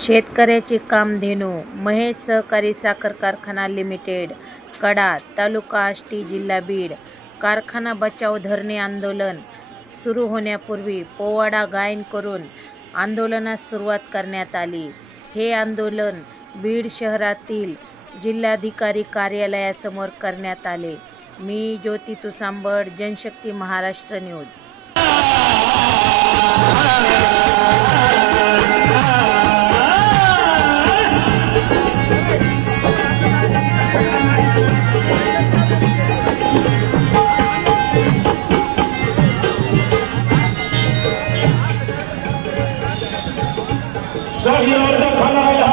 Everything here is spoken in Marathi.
शेतकऱ्याची कामधेनू महेश सहकारी साखर कारखाना लिमिटेड, कडा, तालुका आष्टी, जिल्हा बीड. कारखाना बचाव धरणे आंदोलन सुरू होण्यापूर्वी पोवाडा गायन करून आंदोलनास सुरुवात करण्यात आली. हे आंदोलन बीड शहरातील जिल्हाधिकारी कार्यालयासमोर करण्यात आले. मी ज्योती तुसांबड, जनशक्ती महाराष्ट्र न्यूज. शाही अर्ज खाना